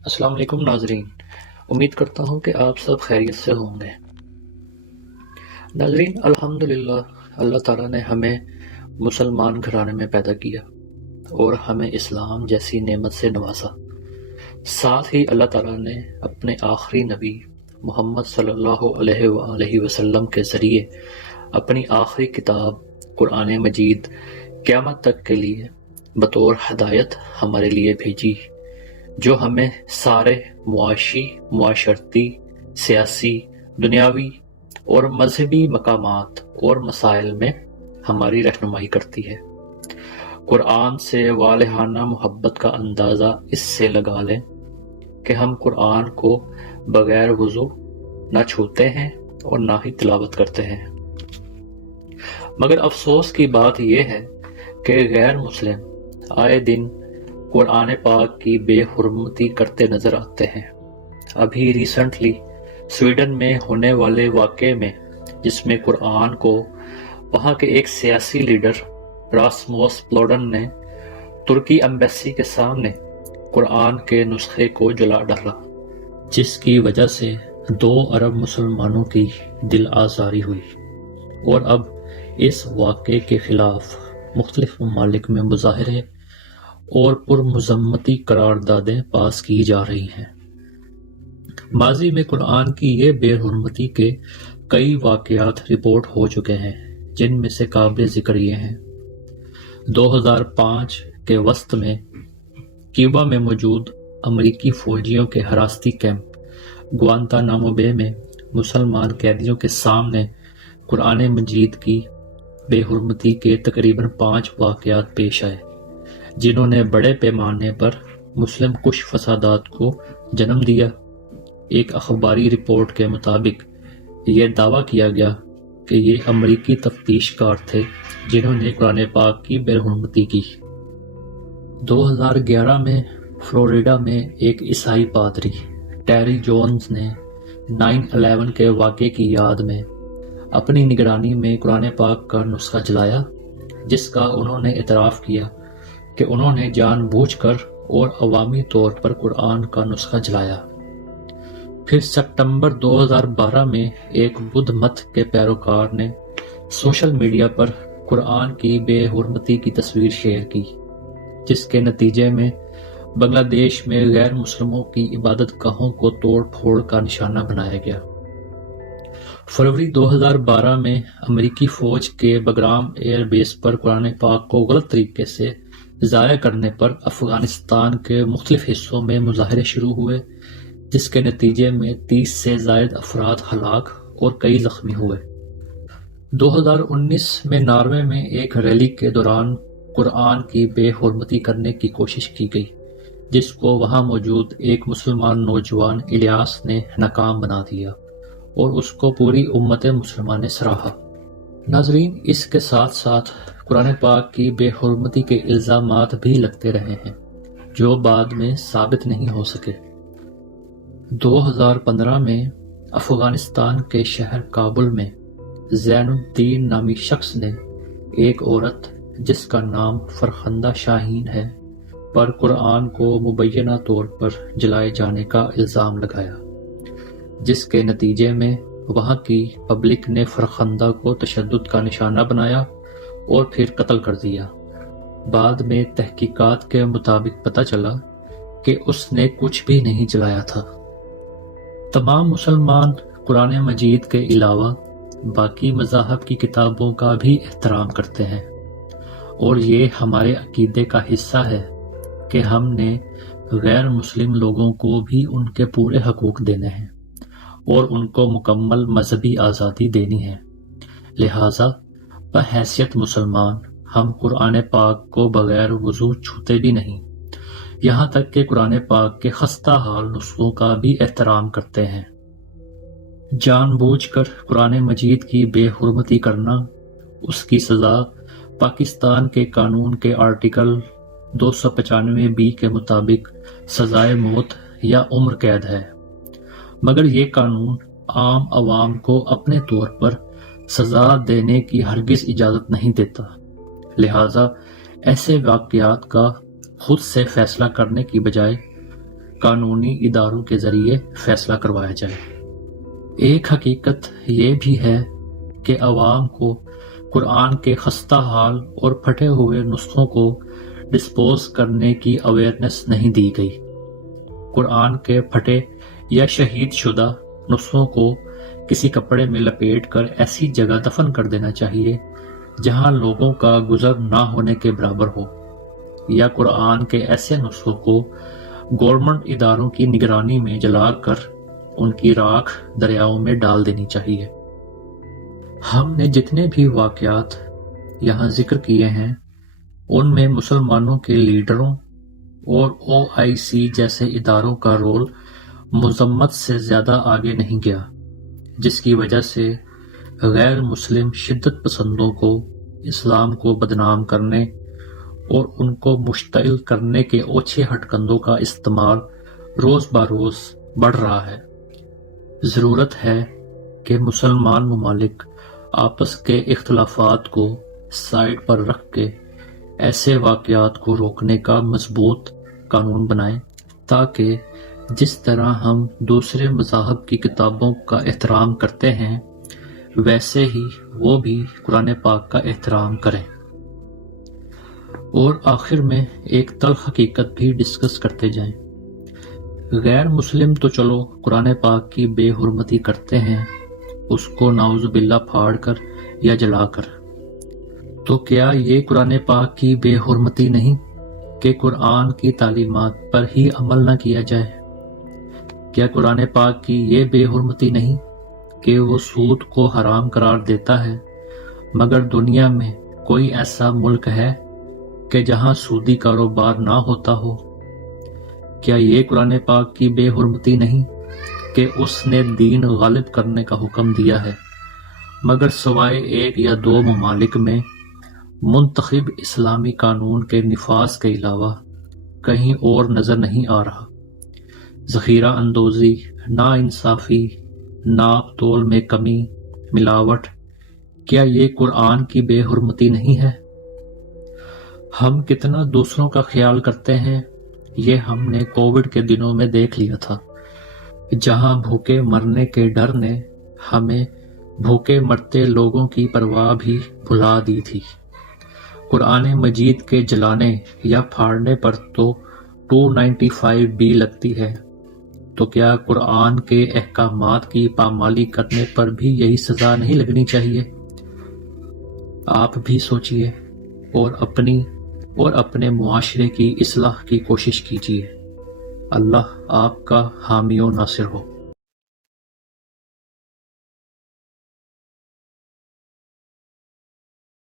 السلام علیکم ناظرین، امید کرتا ہوں کہ آپ سب خیریت سے ہوں گے۔ ناظرین، الحمدللہ اللہ تعالیٰ نے ہمیں مسلمان گھرانے میں پیدا کیا اور ہمیں اسلام جیسی نعمت سے نوازا۔ ساتھ ہی اللہ تعالیٰ نے اپنے آخری نبی محمد صلی اللہ علیہ وآلہ وسلم کے ذریعے اپنی آخری کتاب قرآن مجید قیامت تک کے لیے بطور ہدایت ہمارے لیے بھیجی، جو ہمیں سارے معاشی، معاشرتی، سیاسی، دنیاوی اور مذہبی مقامات اور مسائل میں ہماری رہنمائی کرتی ہے۔ قرآن سے والہانہ محبت کا اندازہ اس سے لگا لیں کہ ہم قرآن کو بغیر وضو نہ چھوتے ہیں اور نہ ہی تلاوت کرتے ہیں۔ مگر افسوس کی بات یہ ہے کہ غیر مسلم آئے دن قرآن پاک کی بے حرمتی کرتے نظر آتے ہیں۔ ابھی ریسنٹلی سویڈن میں ہونے والے واقعے میں، جس میں قرآن کو وہاں کے ایک سیاسی لیڈر راسموس پلوڈن نے ترکی ایمبیسی کے سامنے قرآن کے نسخے کو جلا ڈالا، جس کی وجہ سے 2 ارب مسلمانوں کی دل آزاری ہوئی، اور اب اس واقعے کے خلاف مختلف ممالک میں مظاہرے اور پرمذمتی قراردادیں پاس کی جا رہی ہیں۔ ماضی میں قرآن کی یہ بے حرمتی کے کئی واقعات رپورٹ ہو چکے ہیں، جن میں سے قابل ذکر یہ ہیں۔ 2005 کے وسط میں کیوبا میں موجود امریکی فوجیوں کے حراستی کیمپ گوانتانامو بے میں مسلمان قیدیوں کے سامنے قرآن مجید کی بے حرمتی کے تقریباً 5 واقعات پیش آئے، جنہوں نے بڑے پیمانے پر مسلم کش فسادات کو جنم دیا۔ ایک اخباری رپورٹ کے مطابق یہ دعویٰ کیا گیا کہ یہ امریکی تفتیش کار تھے جنہوں نے قرآن پاک کی بے حرمتی کی۔ 2011 میں فلوریڈا میں ایک عیسائی پادری ٹیری جونز نے 9/11 کے واقعے کی یاد میں اپنی نگرانی میں قرآن پاک کا نسخہ جلایا، جس کا انہوں نے اعتراف کیا کہ انہوں نے جان بوجھ کر اور عوامی طور پر قرآن کا نسخہ جلایا۔ پھر سپتمبر 2012 میں ایک بدھ مت کے پیروکار نے سوشل میڈیا پر قرآن کی بے حرمتی کی تصویر شیئر کی، جس کے نتیجے میں بنگلہ دیش میں غیر مسلموں کی عبادت گاہوں کو توڑ پھوڑ کا نشانہ بنایا گیا۔ فروری 2012 میں امریکی فوج کے بگرام ایئر بیس پر قرآن پاک کو غلط طریقے سے ضائع کرنے پر افغانستان کے مختلف حصوں میں مظاہرے شروع ہوئے، جس کے نتیجے میں 30 سے زائد افراد ہلاک اور کئی زخمی ہوئے۔ 2019 میں ناروے میں ایک ریلی کے دوران قرآن کی بے حرمتی کرنے کی کوشش کی گئی، جس کو وہاں موجود ایک مسلمان نوجوان الیاس نے ناکام بنا دیا اور اس کو پوری امت مسلمہ نے سراہا۔ ناظرین، اس کے ساتھ ساتھ قرآن پاک کی بے حرمتی کے الزامات بھی لگتے رہے ہیں، جو بعد میں ثابت نہیں ہو سکے۔ 2015 میں افغانستان کے شہر کابل میں زین الدین نامی شخص نے ایک عورت جس کا نام فرخندہ شاہین ہے پر قرآن کو مبینہ طور پر جلائے جانے کا الزام لگایا، جس کے نتیجے میں وہاں کی پبلک نے فرخندہ کو تشدد کا نشانہ بنایا اور پھر قتل کر دیا۔ بعد میں تحقیقات کے مطابق پتہ چلا کہ اس نے کچھ بھی نہیں جلایا تھا۔ تمام مسلمان قرآن مجید کے علاوہ باقی مذاہب کی کتابوں کا بھی احترام کرتے ہیں، اور یہ ہمارے عقیدے کا حصہ ہے کہ ہم نے غیر مسلم لوگوں کو بھی ان کے پورے حقوق دینے ہیں اور ان کو مکمل مذہبی آزادی دینی ہے۔ لہٰذا بحیثیت مسلمان ہم قرآن پاک کو بغیر وضو چھوتے بھی نہیں، یہاں تک کہ قرآن پاک کے خستہ حال نسخوں کا بھی احترام کرتے ہیں۔ جان بوجھ کر قرآن مجید کی بے حرمتی کرنا، اس کی سزا پاکستان کے قانون کے آرٹیکل 295B کے مطابق سزائے موت یا عمر قید ہے، مگر یہ قانون عام عوام کو اپنے طور پر سزا دینے کی ہرگز اجازت نہیں دیتا۔ لہٰذا ایسے واقعات کا خود سے فیصلہ کرنے کی بجائے قانونی اداروں کے ذریعے فیصلہ کروایا جائے۔ ایک حقیقت یہ بھی ہے کہ عوام کو قرآن کے خستہ حال اور پھٹے ہوئے نسخوں کو ڈسپوز کرنے کی اویئرنیس نہیں دی گئی۔ قرآن کے پھٹے یا شہید شدہ نسخوں کو کسی کپڑے میں لپیٹ کر ایسی جگہ دفن کر دینا چاہیے جہاں لوگوں کا گزر نہ ہونے کے برابر ہو، یا قرآن کے ایسے نسخوں کو گورنمنٹ اداروں کی نگرانی میں جلا کر ان کی راکھ دریاؤں میں ڈال دینی چاہیے۔ ہم نے جتنے بھی واقعات یہاں ذکر کیے ہیں ان میں مسلمانوں کے لیڈروں اور OIC جیسے اداروں کا رول مذمت سے زیادہ آگے نہیں گیا، جس کی وجہ سے غیر مسلم شدت پسندوں کو اسلام کو بدنام کرنے اور ان کو مشتعل کرنے کے اوچھے ہٹ کندوں کا استعمال روز بروز بڑھ رہا ہے۔ ضرورت ہے کہ مسلمان ممالک آپس کے اختلافات کو سائڈ پر رکھ کے ایسے واقعات کو روکنے کا مضبوط قانون بنائیں، تاکہ جس طرح ہم دوسرے مذاہب کی کتابوں کا احترام کرتے ہیں ویسے ہی وہ بھی قرآن پاک کا احترام کریں۔ اور آخر میں ایک تلخ حقیقت بھی ڈسکس کرتے جائیں۔ غیر مسلم تو چلو قرآن پاک کی بے حرمتی کرتے ہیں، اس کو نعوذ باللہ پھاڑ کر یا جلا کر، تو کیا یہ قرآن پاک کی بے حرمتی نہیں کہ قرآن کی تعلیمات پر ہی عمل نہ کیا جائے؟ کیا قرآن پاک کی یہ بے حرمتی نہیں کہ وہ سود کو حرام قرار دیتا ہے، مگر دنیا میں کوئی ایسا ملک ہے کہ جہاں سودی کاروبار نہ ہوتا ہو؟ کیا یہ قرآن پاک کی بے حرمتی نہیں کہ اس نے دین غالب کرنے کا حکم دیا ہے، مگر سوائے ایک یا دو ممالک میں منتخب اسلامی قانون کے نفاذ کے علاوہ کہیں اور نظر نہیں آ رہا؟ ذخیرہ اندوزی، ناانصافی، ناپ تول میں کمی، ملاوٹ، کیا یہ قرآن کی بے حرمتی نہیں ہے؟ ہم کتنا دوسروں کا خیال کرتے ہیں یہ ہم نے کووڈ کے دنوں میں دیکھ لیا تھا، جہاں بھوکے مرنے کے ڈر نے ہمیں بھوکے مرتے لوگوں کی پرواہ بھی بھلا دی تھی۔ قرآن مجید کے جلانے یا پھاڑنے پر تو 295 لگتی ہے، تو کیا قرآن کے احکامات کی پامالی کرنے پر بھی یہی سزا نہیں لگنی چاہیے؟ آپ بھی سوچئے اور اپنی اور اپنے معاشرے کی اصلاح کی کوشش کیجیے۔ اللہ آپ کا حامی و ناصر ہو۔